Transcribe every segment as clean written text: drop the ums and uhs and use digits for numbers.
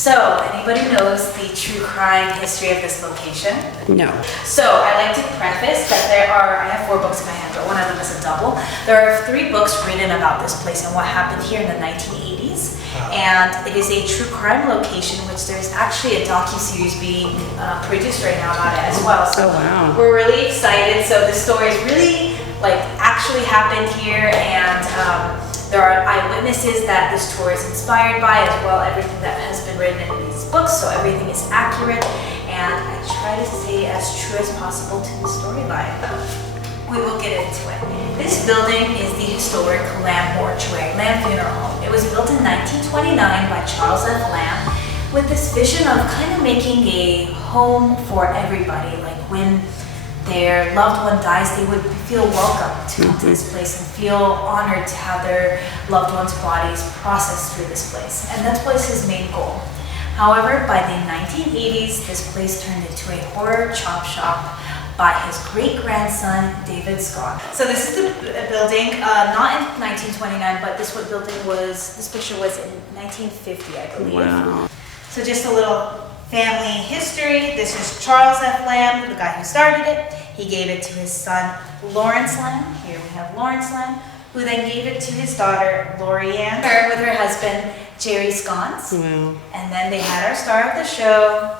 So, anybody knows the true crime history of this location? No. So, I like to preface that I have 4 books in my hand, but one of them is a double. There are 3 books written about this place and what happened here in the 1980s. And it is a true crime location, which there's actually a docu-series being produced right now about it as well. So wow. We're really excited. So this story is really actually happened here, and there are eyewitnesses that this tour is inspired by as well, everything that has been written in these books, so everything is accurate, and I try to stay as true as possible to the storyline. We will get into it. This building is the historic Lamb Mortuary, Lamb Funeral Home. It was built in 1929 by Charles F. Lamb with this vision of kind of making a home for everybody. Like when their loved one dies, they would feel welcome to come to this place and feel honored to have their loved one's bodies processed through this place. And that was his main goal. However, by the 1980s, this place turned into a horror chop shop by his great-grandson, David Scott. So this is the building, not in 1929, but this picture was in 1950, I believe. Wow. So just a little family history. This is Charles F. Lamb, the guy who started it. He gave it to his son, Lawrence Lamb. Here we have Lawrence Lamb, who then gave it to his daughter, Lori Ann, with her husband, Jerry Scones. Wow. And then they had our star of the show,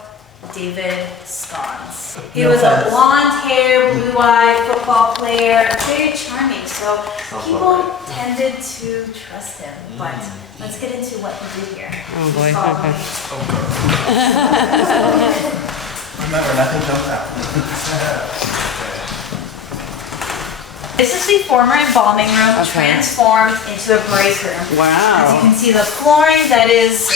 David Scones. He was a blonde-haired, blue-eyed football player, very charming. So people tended to trust him. But let's get into what he did here. Oh boy. Remember, nothing jumps out. This is the former embalming room transformed into a break room. Wow. As you can see, the flooring that is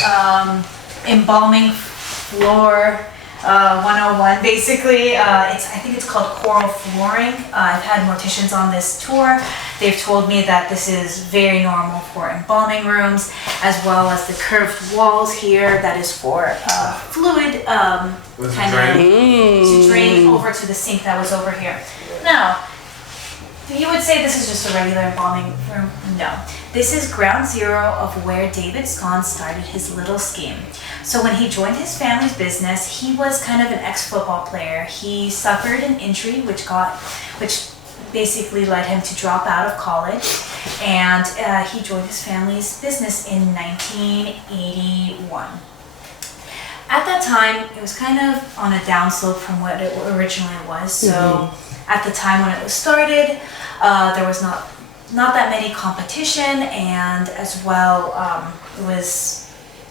embalming floor 101, basically. I think it's called coral flooring. I've had morticians on this tour. They've told me that this is very normal for embalming rooms, as well as the curved walls here. That is for fluid to drain over to the sink that was over here. Now, you would say this is just a regular embalming room. No. This is ground zero of where David Scones started his little scheme. So when he joined his family's business, he was kind of an ex-football player. He suffered an injury which basically led him to drop out of college, and he joined his family's business in 1981. At that time, it was kind of on a downslope from what it originally was. So at the time when it was started, there was not that many competition, and as well, it was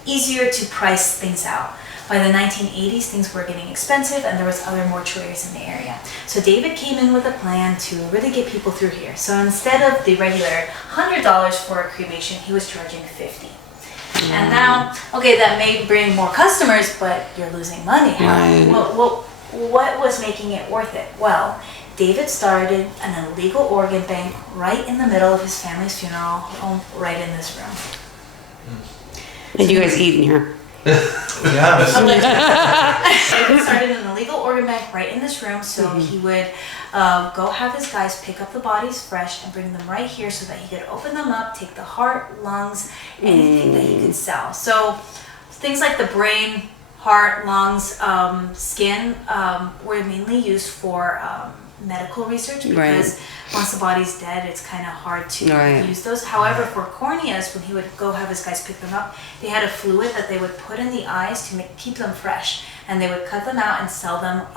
easier to price things out. By the 1980s, things were getting expensive, and there was other mortuaries in the area. So David came in with a plan to really get people through here. So instead of the regular $100 for a cremation, he was charging $50. And now, okay, that may bring more customers, but you're losing money. Right. What was making it worth it? Well, David started an illegal organ bank right in the middle of his family's funeral home, right in this room. And you guys eat in here? Yeah. David started an illegal organ bank right in this room, so he would go have his guys pick up the bodies fresh and bring them right here so that he could open them up, take the heart, lungs, anything that he could sell. So things like the brain, heart, lungs, skin were mainly used for medical research, because once the body's dead, it's kind of hard to use those. However, for corneas, when he would go have his guys pick them up, they had a fluid that they would put in the eyes to keep them fresh, and they would cut them out and sell them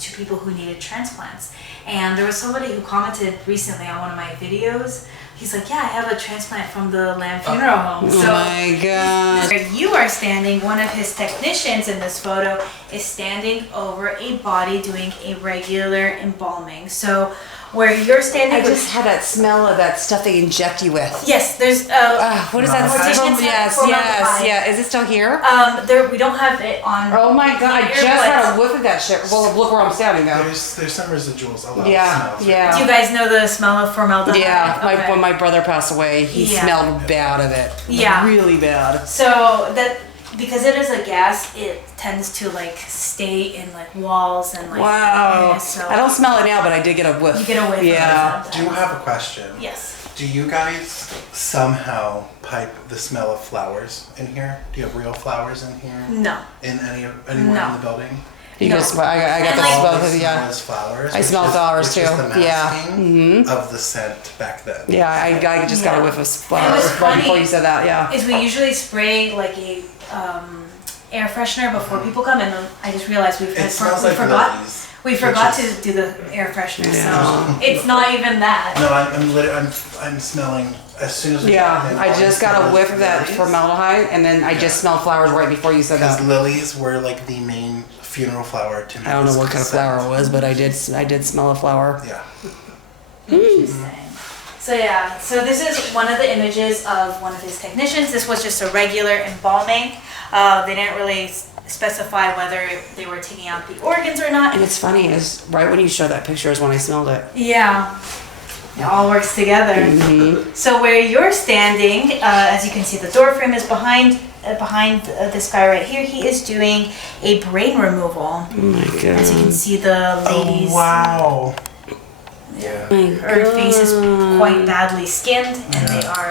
to people who needed transplants. And there was somebody who commented recently on one of my videos. He's like, yeah, I have a transplant from the Lamb Funeral Home. Oh my God. Where you are standing, one of his technicians in this photo is standing over a body doing a regular embalming. So where you're standing, I just had that smell of that stuff they inject you with. Yes, there's what is that? Yes. Is it still here? We don't have it on. Oh my God! I just had a whiff of that shit. Well, look where I'm standing though. There's some residuals. Yeah. Do you guys know the smell of formaldehyde? Yeah. When my brother passed away, he smelled bad of it. Yeah. Really bad. So that, because it is a gas, it tends to stay in walls and wow. So I don't smell it now, but I did get a whiff. You get a whiff. Yeah. Do you have a question? Yes. Do you guys somehow pipe the smell of flowers in here? Do you have real flowers in here? No. In anywhere in the building? You No. just, I got And the like- smell All of the it, smell yeah. is flowers. I smell flowers which too. Is the Yeah. masking of the scent back then. Yeah, I just got a whiff of It flowers was right funny. before you said that, yeah. Is we usually spray like a air freshener before people come, and then I just realized It smells like lilies. We forgot to do the air freshener, Yeah. so it's not even that. No, I'm smelling as soon as we Yeah, get in, I all just the got a smells whiff of that lilies. formaldehyde, and then I just smelled flowers right before you said Because that. lilies were like the main funeral flower to me. I don't know what kind of flower it was, but I did smell a flower. Yeah. Interesting. So yeah, so this is one of the images of one of his technicians. This was just a regular embalming. They didn't really specify whether they were taking out the organs or not. And it's funny, is right when you showed that picture is when I smelled it. Yeah, it all works together. So where you're standing, as you can see, the door frame is behind this guy right here. He is doing a brain removal. Oh my god. As you can see, the ladies. Oh, wow. Yeah. My Her face is God. quite badly skinned, and they are.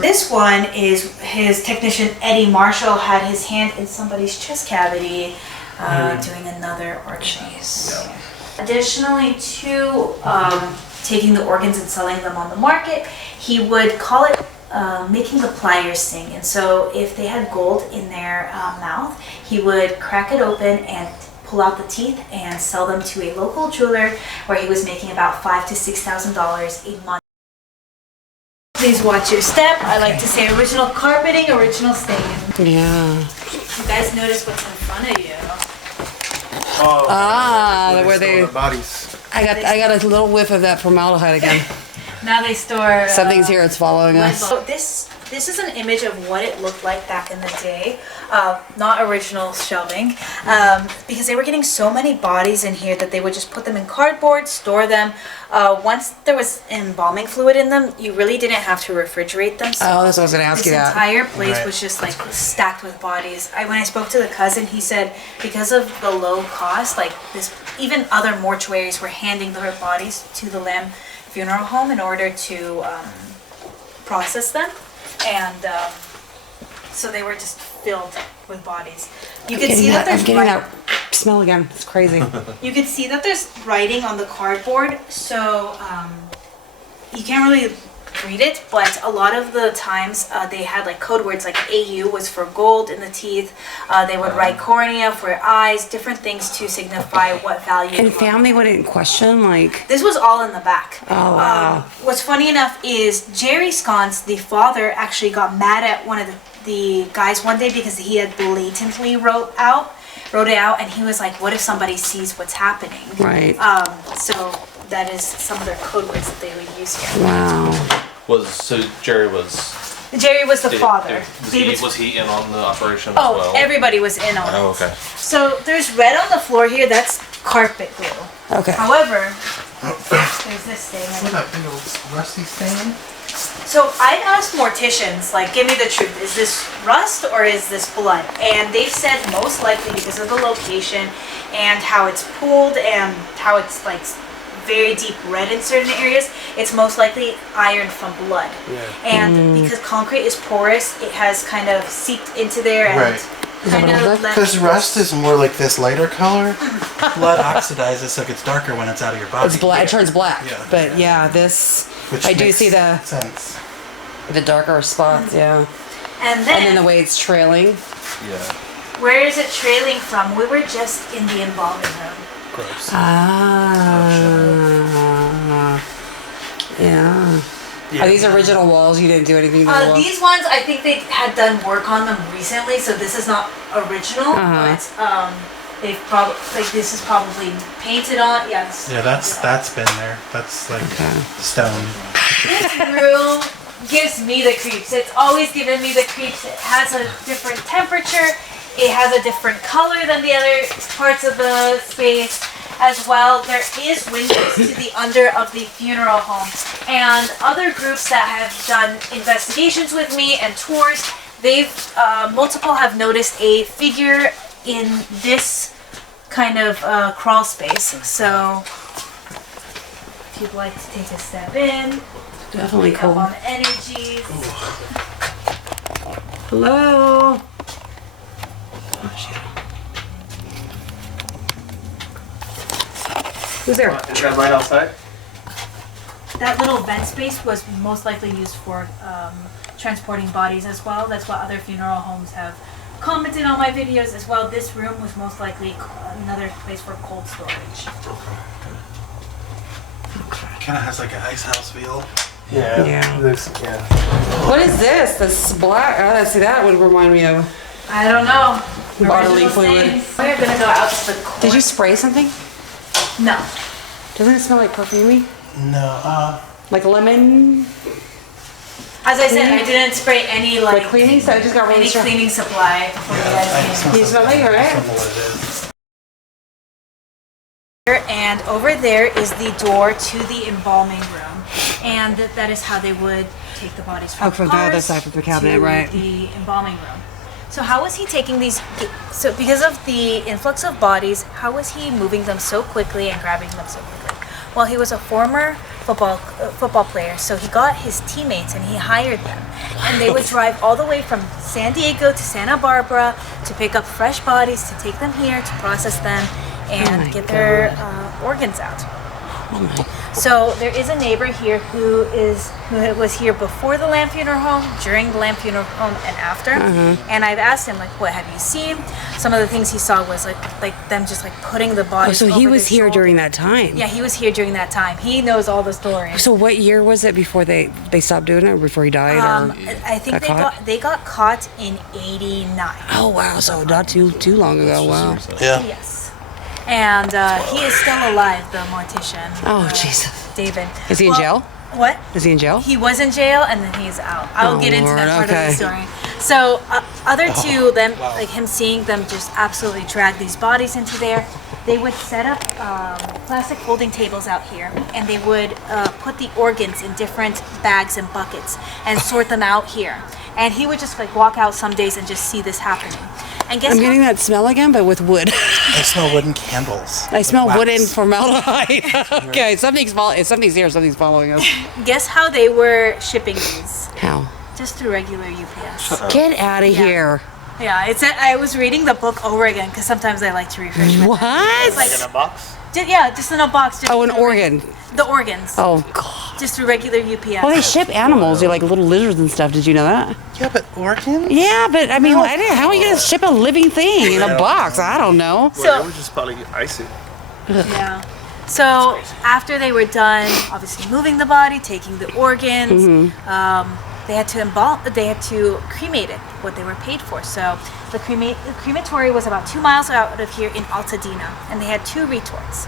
This one is his technician Eddie Marshall had his hand in somebody's chest cavity, doing another organ. Additionally, to taking the organs and selling them on the market, he would call it making the pliers sing. And so, if they had gold in their mouth, he would crack it open and pull out the teeth and sell them to a local jeweler, where he was making about $5,000 to $6,000 a month. Please watch your step. I like to say original carpeting, original stain. Yeah. You guys notice what's in front of you. Where they the bodies. I got a little whiff of that formaldehyde again. Now they store. Something's here, it's following us. So this is an image of what it looked like back in the day. Not original shelving, because they were getting so many bodies in here that they would just put them in cardboard, store them. Once there was embalming fluid in them, you really didn't have to refrigerate them. So Oh, that's what I was gonna ask this you that. entire place Right. was just like stacked with bodies. When I spoke to the cousin, he said because of the low cost, like this, even other mortuaries were handing their bodies to the Lamb Funeral Home in order to process them, and so they were just filled with bodies. You can see that I'm there's getting that smell again. It's crazy. you can see that there's writing on the cardboard, so you can't really read it, but a lot of the times they had like code words, like AU was for gold in the teeth. They would write cornea for eyes, different things to signify what value. And family wouldn't question, like, This was all in the back. Oh, wow. What's funny enough is Jerry Sconce, the father, actually got mad at one of the guys one day because he had blatantly wrote it out, and he was like, what if somebody sees what's happening? right. So that is some of their code words that they would use here. Wow. Jerry was. Jerry was the father. Was he in on the operation as Oh, well? everybody was in on it. Oh, okay. So there's red on the floor here. That's carpet glue. Okay. However, there's this thing. Look at that big old rusty stain. So I asked morticians, like, give me the truth. Is this rust or is this blood? And they've said most likely because of the location and how it's pooled and how it's like very deep red in certain areas, it's most likely iron from blood. Yeah. And because concrete is porous, it has kind of seeped into there and Right. kind of left. Because rust is more like this lighter color. Blood oxidizes, so it gets darker when it's out of your body. It's black. It turns black. Yeah. But yeah, this Which I do makes see the sense. darker spots. Yeah. And And then the then, way it's trailing. Yeah. where is it trailing from? We were just in the embalming room. Gross. Yeah. Are these original walls? You didn't do anything to the walls? These ones, I think they had done work on them recently, so this is not original, but they've probably, like, this is probably painted on. Yes. Yeah, that's been there. That's like stone. This room gives me the creeps. It's always given me the creeps. It has a different temperature. It has a different color than the other parts of the space as well. There is windows to the under of the funeral home. And other groups that have done investigations with me and tours, they've, multiple have noticed a figure in this kind of crawl space. So if you'd like to take a step in. Definitely Pick up cool. on energies. Hello. Oh, shit. Who's there? Is that right outside? That little vent space was most likely used for transporting bodies as well. That's what other funeral homes have commented on my videos as well. This room was most likely another place for cold storage. Kind of has like an ice house feel. Yeah. Yeah. Yeah. What is this? This black. See, that would remind me of. I don't know. Bodily Original fluid. stains. We're gonna go out to the court. Did you spray something? No. Doesn't it smell like perfumey? No, Like lemon? As I said, I didn't spray any Like like cleaning? So I just got really any strong. cleaning supply before you guys came. You smell like it, I right? don't know what it is. And over there is the door to the embalming room, and that is how they would take the bodies from Oh, from the other cars side, from the cabinet, to right. the embalming room. So how was he taking these? So because of the influx of bodies, how was he moving them so quickly and grabbing them so quickly? Well, he was a former football player, so he got his teammates and he hired them, and they would drive all the way from San Diego to Santa Barbara to pick up fresh bodies, to take them here to process them and my get their organs out. So there is a neighbor here who was here before the Lamb Funeral Home, during the Lamb Funeral Home, and after. And I've asked him, like, what have you seen? Some of the things he saw was like them just like putting the Oh, bodies. so he over was their here shoulder. during that time. Yeah, he was here during that time. He knows all the stories. So what year was it before they stopped doing it, or before he died? Or I think got they got caught in '89. oh wow, so not too long ago. Wow. Yeah. Yes. And he is still alive, the mortician. Oh Jesus. David. Is he in jail? What? Is he in jail? He was in jail and then he's out. I'll Oh, get into that Lord, part of okay. the story. So other to them, like him seeing them just absolutely drag these bodies into there, they would set up plastic folding tables out here, and they would put the organs in different bags and buckets and sort them out here. And he would just like walk out some days and just see this happening. And guess I'm how- getting that smell again, but with wood. I smell wooden candles. I smell Wax. wooden formaldehyde. Okay, something's here. Something's following us. Guess how they were shipping these? How? Just through regular UPS. Get out of here. Yeah, it's. I was reading the book over again because sometimes I like to refresh my. What? It's like, In a box? just in a box. Just Oh, an through organ. The organs. Oh God. Just through regular UPS. Well, they ship animals. They're like little lizards and stuff. Did you know that? Yeah, but organs? Yeah, but I mean, how are you gonna ship a living thing in a box? I don't know. So- Well, they would just probably ice it. Yeah. So after they were done, obviously moving the body, taking the organs, they had to They had to cremate it. What they were paid for. So the crematory was about 2 miles out of here in Altadena, and they had 2 retorts.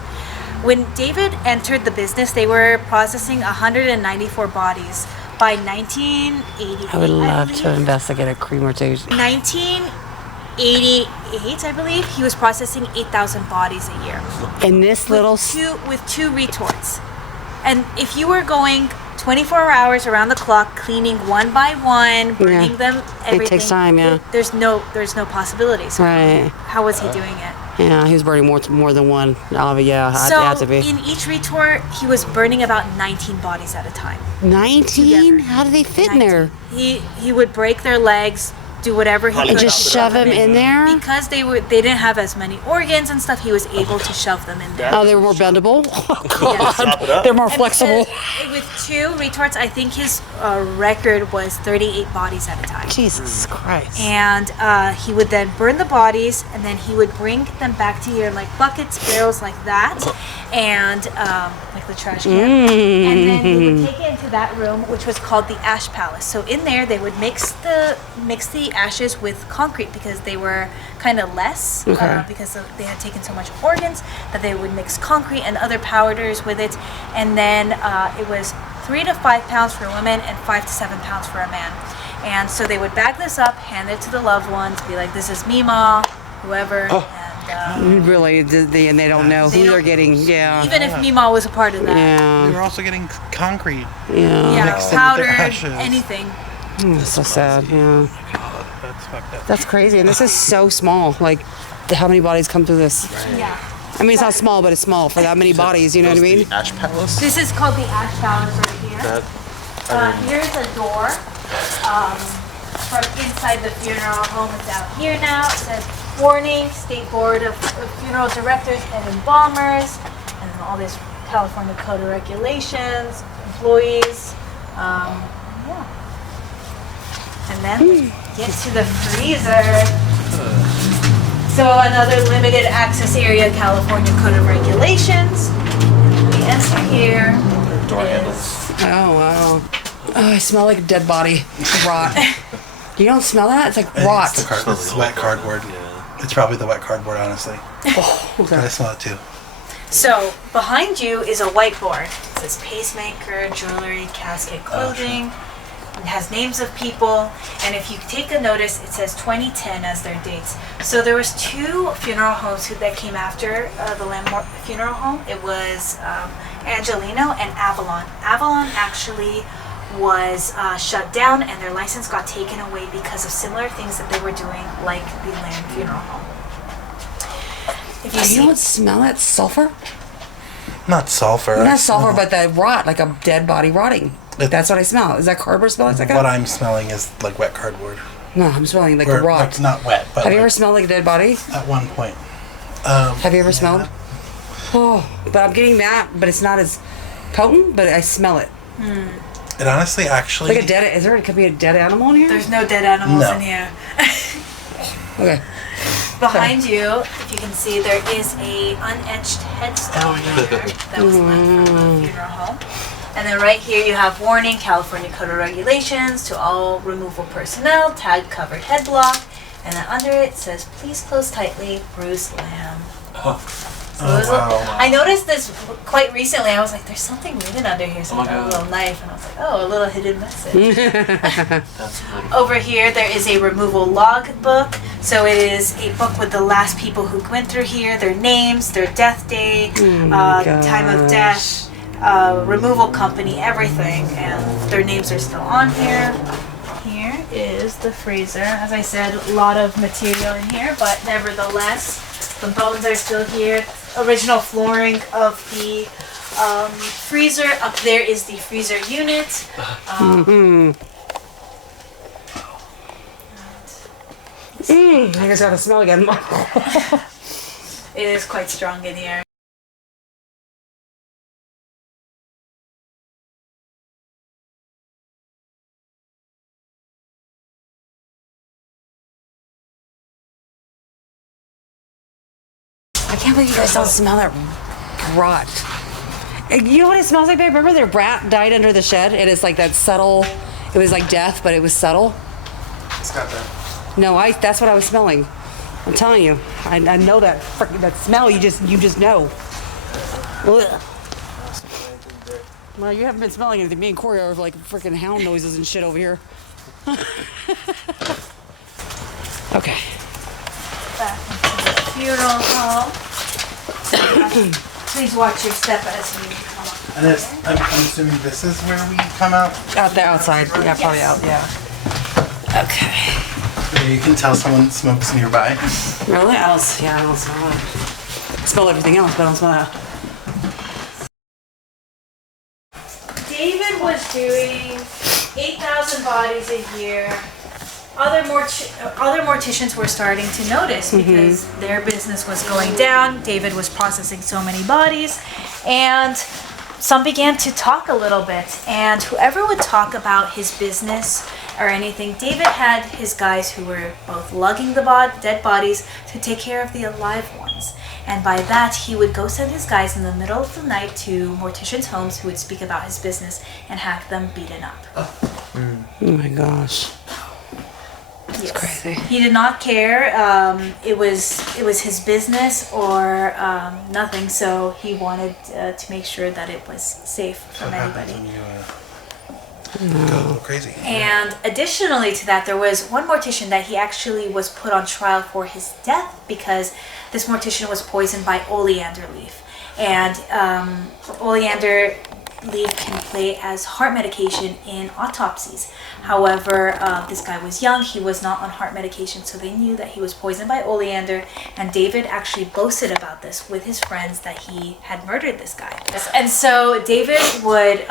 When David entered the business, they were processing 194 bodies by 1988. I would love believe. to investigate a cremation. 1988, I believe, he was processing 8,000 bodies a year. In this little. With two retorts. And if you were going 24 hours around the clock, cleaning one by one, burning them, everything. It takes time, yeah. There's no possibility. So Right. how was he doing it? Yeah, he was burning more than one. Oh, yeah, So it had to be. in each retort, he was burning about 19 bodies at a time. 19? together. How do they fit in there? He would break their legs, do whatever he And could. just to shove put them in there? Because they didn't have as many organs and stuff. He was able to shove them in there. Oh, they were more bendable? Oh, Yes. Chop it up. They're more And flexible. because with 2 retorts, I think his record was 38 bodies at a time. Jesus Christ. And he would then burn the bodies, and then he would bring them back to here in like buckets, barrels like that, and like the trash can. And then they would take it into that room, which was called the Ash Palace. So in there, they would mix the ashes with concrete because they were kind of less Okay. because they had taken so much organs that they would mix concrete and other powders with it, and then it was 3 to 5 pounds for women and 5 to 7 pounds for a man. And so they would bag this up, hand it to the loved ones, be like, "This is Mima, whoever." And Really, and they don't know who they're don't- getting. Yeah. even if Mima was a part of that, We Yeah. were also getting concrete. Yeah. mixed in with the powdered, ashes. anything. That's so sad. Yeah. God, that's fucked up. That's crazy. And this is so small. Like, how many bodies come through this? Yeah. I mean, it's not small, but it's small for that many bodies. You know what I mean? The Ash Palace? This is called the Ash Palace right here. That Here's a door from inside the funeral home. It's out here now. It says, warning, State Board of Funeral Directors and Embalmers, and then all this California Code of Regulations, employees. Yeah. And then get to the freezer. So another limited access area, California Code of Regulations. We enter here. Door is- handles. Oh, wow. Oh, I smell like a dead body. Rot. You don't smell that? It's like rot. It's wet cardboard. It's probably the wet cardboard, honestly. Oh, But I okay. smell it too. So behind you is a whiteboard. It says pacemaker, jewelry, casket, clothing. It has names of people, and if you take a notice, it says 2010 as their dates. So there was 2 funeral homes that came after the Landmark Funeral Home. It was Angelino and Avalon. Avalon actually was shut down, and their license got taken away because of similar things that they were doing, like the Land Funeral Home. If you You see, don't smell that sulfur? Not sulfur. I Not sulfur, smell- but the rot, like a dead body rotting. That's what I smell. Is that cardboard smell? Like What I'm smelling is like wet cardboard. No, I'm smelling like Or, rot. like, not wet, but Have you like, ever smelled like a dead body? at one point. Have you ever yeah. smelled? Oh, but I'm getting that, but it's not as potent, but I smell it. It honestly actually. Like a dead, is there, could be a dead animal in here? there's no dead animals No. in here. Okay. Behind you, if you can see, there is a unetched headstone here that was left from the funeral home. And then right here you have warning, California Code of Regulations to all removal personnel, tag covered head block. And then under it says, please close tightly, Bruce Lamb. So Oh, there's wow. I noticed this quite recently. I was like, there's something written under here, my a God. little knife. And I was like, oh, a little hidden message. That's beautiful. Over here, there is a removal log book. So it is a book with the last people who went through here, their names, their death date, time of death, removal company, everything. And their names are still on here. Here is the freezer. As I said, a lot of material in here, but nevertheless, the bones are still here. Original flooring of the freezer. Up there is the freezer unit. I guess I got to smell again. It is quite strong in here. I can't believe you guys don't smell that rot. You know what it smells like, babe? Remember their brat died under the shed? It is like that subtle, it was like death, but it was subtle. It's got that. No, that's what I was smelling. I'm telling you. I know that that smell, you just know. Ugh. Well, you haven't been smelling anything. Me and Corey are like freaking hound noises and shit over here. Okay. Back into the funeral home. Please watch your step as we come up. And it's, I'm assuming this is where we come out. Out there, outside. Yeah, probably out, yeah. Okay. You can tell someone smokes nearby. Really? I don't smell it. I smell everything else, but I don't smell that. David was doing 8,000 bodies a year. Other morticians were starting to notice because their business was going down. David was processing so many bodies, and some began to talk a little bit. And whoever would talk about his business or anything, David had his guys who were both lugging the dead bodies to take care of the alive ones. And by that, he would go send his guys in the middle of the night to morticians' homes who would speak about his business and have them beaten up. Oh my gosh. Yes. crazy. He did not care. It was his business or nothing. So he wanted to make sure that it was safe from anybody. When you go a little crazy. And additionally to that, there was one mortician that he actually was put on trial for his death because this mortician was poisoned by oleander leaf. And oleander leave can play as heart medication in autopsies. However, this guy was young, he was not on heart medication, so they knew that he was poisoned by oleander, and David actually boasted about this with his friends that he had murdered this guy. And so David would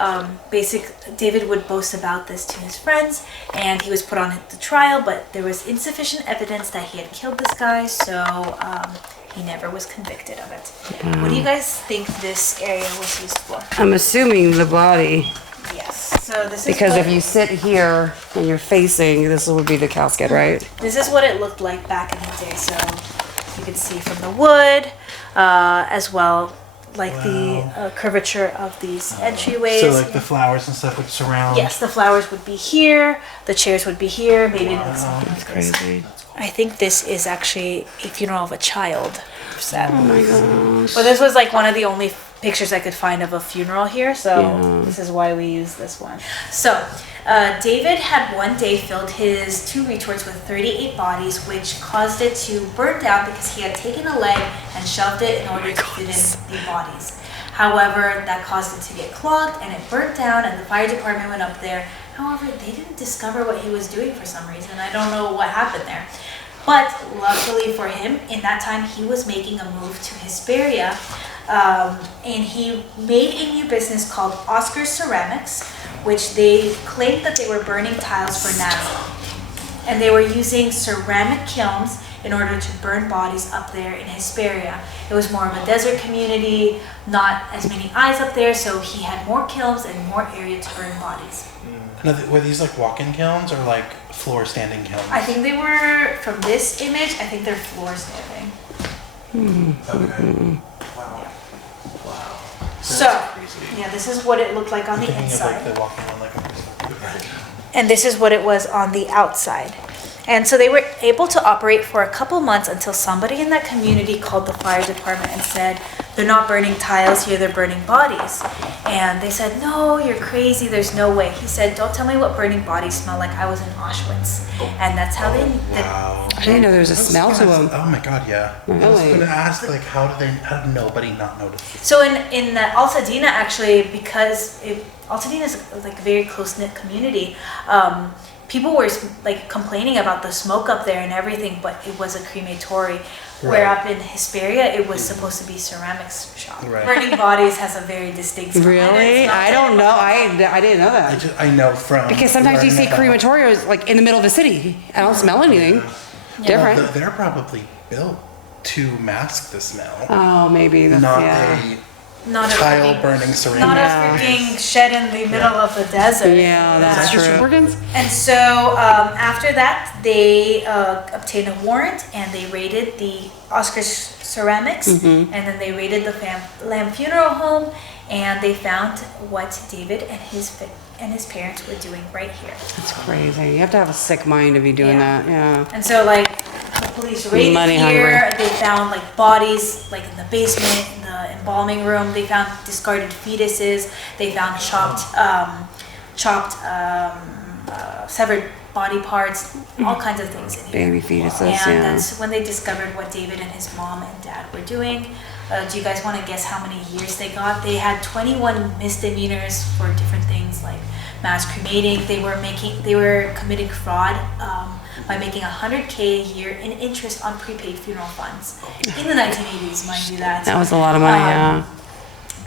boast about this to his friends, and he was put on the trial, but there was insufficient evidence that he had killed this guy, so he never was convicted of it. What do you guys think this area was used for? I'm assuming the body. Yes. So this is Because what, if you sit here and you're facing, this would be the casket, right? this is what it looked like back in the day. So you can see from the wood, as well, like the curvature of these entryways. So like the flowers and stuff would surround. Yes, the flowers would be here, the chairs would be here, maybe like something like this. Crazy. I think this is actually a funeral of a child. Sad. Oh my gosh. Well, this was like one of the only pictures I could find of a funeral here, so this is why we use this one. So, David had one day filled his 2 retorts with 38 bodies, which caused it to burn down because he had taken a leg and shoved it in order to fit in the bodies. However, that caused it to get clogged and it burnt down, and the fire department went up there. However, they didn't discover what he was doing for some reason. I don't know what happened there. But luckily for him, in that time, he was making a move to Hesperia, and he made a new business called Oscar Ceramics, which they claimed that they were burning tiles for NASA. And they were using ceramic kilns in order to burn bodies up there in Hesperia. It was more of a desert community, not as many eyes up there, so he had more kilns and more area to burn bodies. Now, were these like walk-in kilns or like floor standing kilns? I think they were, from this image, I think they're floor standing. Okay. Wow. Wow. So, yeah, this is what it looked like on the Thinking of inside. like the walk-in one, like a And this is what it was on the outside. And so they were able to operate for a couple months until somebody in that community called the fire department and said, they're not burning tiles here, they're burning bodies. And they said, no, you're crazy, there's no way. He said, don't tell me what burning bodies smell like. I was in Auschwitz. And that's how they... wow. I didn't know there was a smell to them. Oh my god, yeah. I was Really? gonna ask, like, how did nobody not notice? So in Altadena, actually, because Altadena is like a very close-knit community, people were like complaining about the smoke up there and everything, but it was a crematory. Where Right. up in Hesperia, it was supposed to be ceramics shop. Right. Burning bodies has a very distinct smell. and Really? it's not I don't know. I didn't know that. I know from Because sometimes you learning see about- crematoriums like in the middle of the city. I don't smell anything different. Well, they're probably built to mask the smell, Oh, maybe. not Yeah. Not a tile freaking- burning ceramic. Not Yeah. a freaking shed in the middle of the desert. Yeah, that's Is that true. just And so after that, they obtained a warrant and they raided the Oscar Ceramics, and then they raided the Lamb Funeral Home, and they found what David and his parents were doing right here. That's crazy. You have to have a sick mind to be doing Yeah. that. Yeah. And so like the police raided Money here. hungry. They found like bodies like in the basement, in the embalming room. They found discarded fetuses. They found severed body parts, all kinds of things in here. Baby fetuses. And Yeah. that's when they discovered what David and his mom and dad were doing. Do you guys want to guess how many years they got? They had 21 misdemeanors for different things like mass cremating. They were committing fraud by making $100K a year in interest on prepaid funeral funds in the 1980s, mind you that. That was a lot of money. Yeah.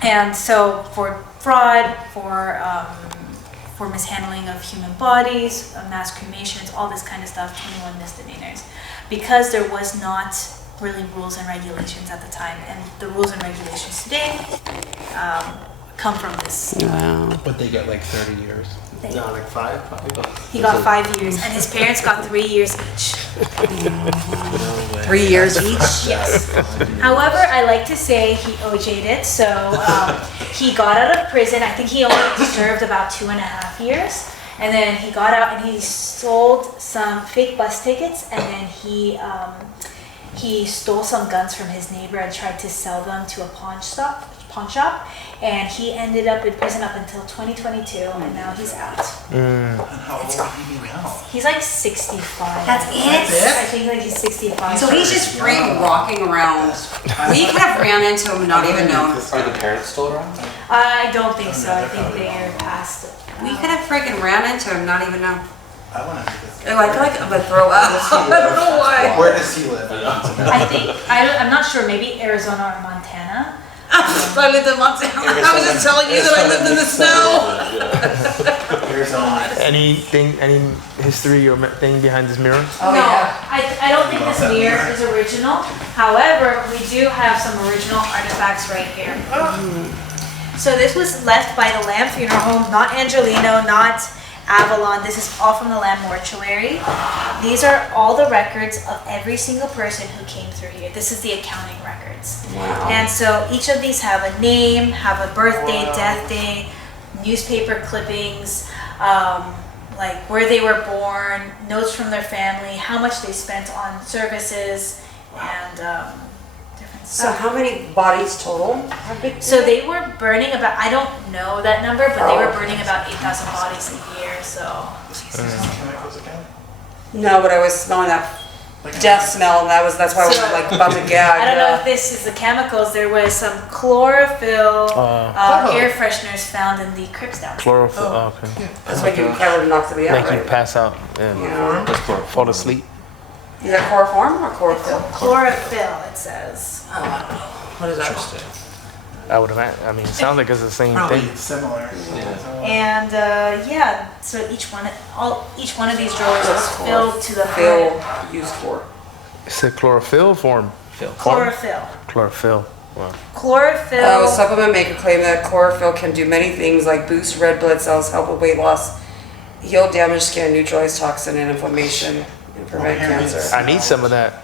And so for fraud, for mishandling of human bodies, mass cremations, all this kind of stuff, 21 misdemeanors. Because there was not really rules and regulations at the time, and the rules and regulations today come from this. Wow. But they get like 30 years. No, like 5 probably. He got 5 years, and his parents got 3 years each. No way. 3 years each. Yes. However, I like to say he OJ'd it, so he got out of prison. I think he only served about 2.5 years, and then he got out and he sold some fake bus tickets, and then he stole some guns from his neighbor and tried to sell them to a pawn pawn shop, and he ended up in prison up until 2022, and now he's out. And how old are you now? He's like 65. That's it? I think like he's 65. So he's just free walking around. We could have ran into him and not even known. Are the parents still around? I don't think so. I think they're past it. We could have freaking ran into him, not even know. I want to do this. Oh, I feel like I'm gonna throw up. I don't know why. Where does he live? I think, I'm not sure, maybe Arizona or Montana. I lived in Montana. I was just telling you that I lived in the snow. Arizona. Any history or thing behind this mirror? Oh, No, yeah. I don't think this mirror is original. However, we do have some original artifacts right here. So this was left by the Lamb Funeral Home, not Angelino, not Avalon. This is all from the Lamb Mortuary. These are all the records of every single person who came through here. This is the accounting records. Wow. And so each of these have a name, have a birthday, death day, newspaper clippings, like where they were born, notes from their family, how much they spent on services, and different So stuff. how many bodies total? How big? So they were burning about, I don't know that number, but they were burning about 8,000 bodies a year, so. Chemicals again? No, but I was smelling that Like death smell, and that's why I was So- like about to gag. I don't know if this is the chemicals. There was some chlorophyll air fresheners found in the crypts down there. Chlorophyll. Oh, okay. That's what you carbon monoxide out, Make you right? pass out and Yeah. fall asleep. Is that chloroform or chlorophyll? Chlorophyll, it says. Oh, what is that? I would imagine. I mean, it sounds like it's the same Probably thing. similar. And yeah, so each one of these drawers was filled to the Fill brim. used for. It's a chlorophyll form. Chlorophyll. Chlorophyll. Wow. Chlorophyll. Supplement maker claim that chlorophyll can do many things like boost red blood cells, help with weight loss, heal damaged skin, neutralize toxin and inflammation, and prevent cancer. I need some of that.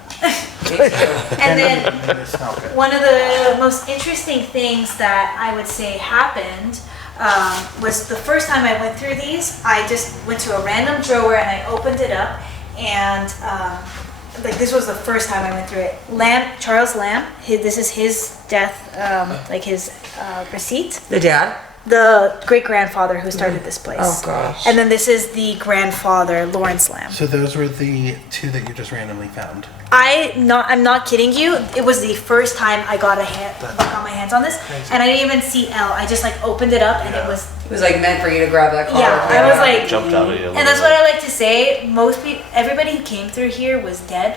And then They smell good. one of the most interesting things that I would say happened was the first time I went through these, I just went to a random drawer and I opened it up, and like this was the first time I went through it. Charles Lamb, this is his death, like his receipt. The dad? The great grandfather who started this place. Oh gosh. And then this is the grandfather, Lawrence Lamb. So those were the two that you just randomly found. I'm not kidding you. It was the first time I got my hands on this, and I didn't even see L. I just like opened it up, and it was It was like meant for you to grab that card. yeah. I was like, Jumped out at you. and that's what I like to say. Most people, everybody who came through here was dead,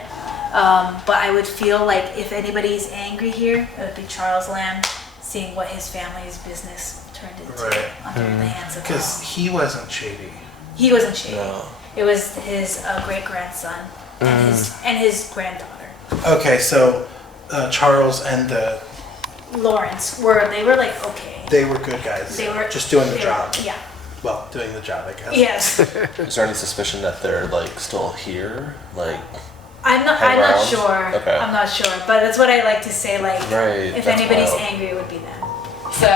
but I would feel like if anybody's angry here, it would be Charles Lamb, seeing what his family's business turned into Right. under the hands of Because L. he wasn't shady. He wasn't shady. No. It was his great grandson and his granddaughter. Okay, so Charles and Lawrence they were like okay. they were good guys. They were just doing the they job. were- yeah. Well, doing the job, I guess. Yes. Is there any suspicion that they're like still here? Like, I'm not Around? sure. Okay. I'm not sure, but that's what I like to say. Like, Right, if that's anybody's wild. angry, it would be them. So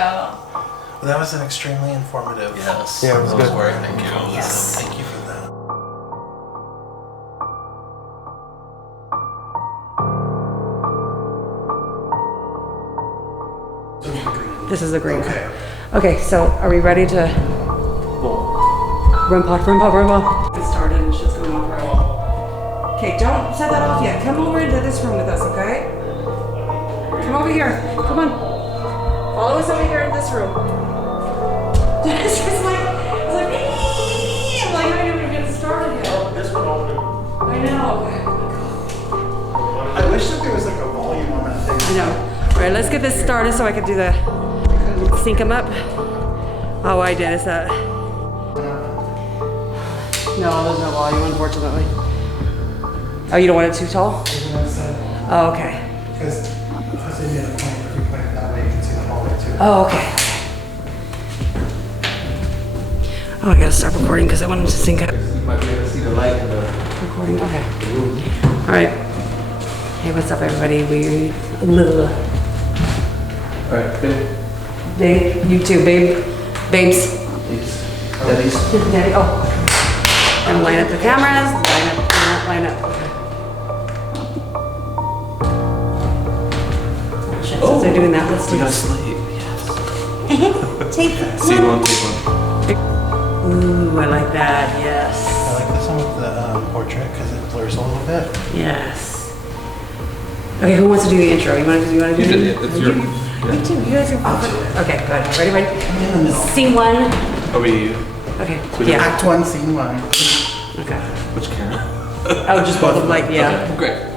Well, that was an extremely informative. yes. Yeah, it was good. Work. Thank you. yes. Thank you for that. This is the green. Okay. Okay, so are we ready to Rempod? Get started and shit's going on right. Okay, don't set that off yet. Come over into this room with us, okay? Come over here. Come on. Follow us over here in this room. It's just like, I'm like, I didn't even get started yet. This one open. I know. I wish that there was like a volume on that thing. I know. All right, let's get this started so I can do the sync them up. Oh, I did. Is that? No, there's no volume, unfortunately. Oh, you don't want it too tall? Oh, okay. Because they made a point, if you point it that way, you can see the hallway too. Oh, okay. Oh, I gotta stop recording because I wanted to sync up. You might be able to see the light in the Recording. Okay. All right. Hey, what's up, everybody? Alright, good. Babe, you too, babe. Babes. Daddy's. Daddy. Oh. And line up the cameras. Line up. Shit, since they're doing that, let's do We gotta this. sleep. Yeah. Take Scene one. one, take one. Ooh, I like that. Yes. I like this one with the portrait because it blurs a little bit. Yes. Okay, who wants to do the intro? You want to do You did it? it. It's your. Me too. You guys are. Okay, good. Ready? Ready? Scene one. Are we? Okay. We do Yeah. Act 1, Scene 1. Okay. Which camera? Oh, just both of them, like, yeah. Okay, great.